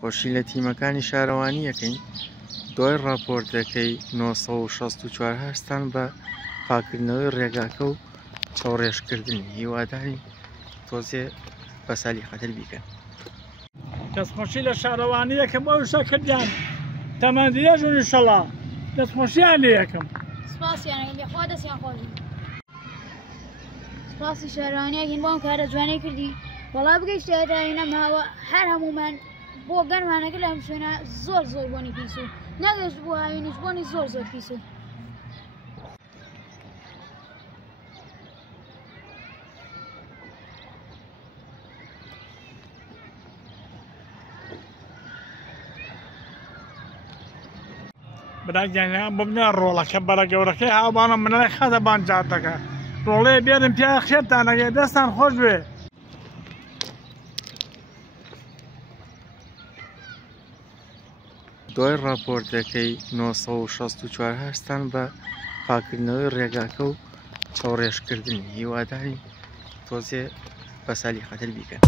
خۆشی لە تیمەکانی شارەوانی یەکەین دوای راپۆرتەکەی 964 هەستان بە پاکردنەوەی ڕێگاکە و چاوڕێژکردنی هیواداری تۆزێ بە سالیقەتر بیکەن. دەستخۆشی لە شارەوانی یەکەم ئەو شە کردیان تەمەندیێژ و ئینشەڵا دەستخۆشییان لێ یەکەم. سپاسیان لێخوا دەستیان خۆشی. سپاسی شارەوانیەکەین بۆ ئەم کارە جوانەی کردی. وەڵا بگەیشتە هەتاوی نەماوە هەر هەمومان بۆ گەرمانەکە لە ئەم شوێنە زۆر بۆنی پیسو نەگەشت بۆ هاوینیش بۆنی زۆر پیسو. براگەیان ببنە ڕۆڵەکە بەرە گەورەکەی هاوبانە منەڵی خەدە بانجاتەکە ڕۆڵەیە بێرم پیاە خێرتانەگەی دەستان خۆش بێ. دوای راپۆرتەکەی 964 هەستان بە پاکردنەوەی ڕێگاکە و چاوڕێژکردنی هیواداری تۆزێ بە سالیقەتر بیکەن.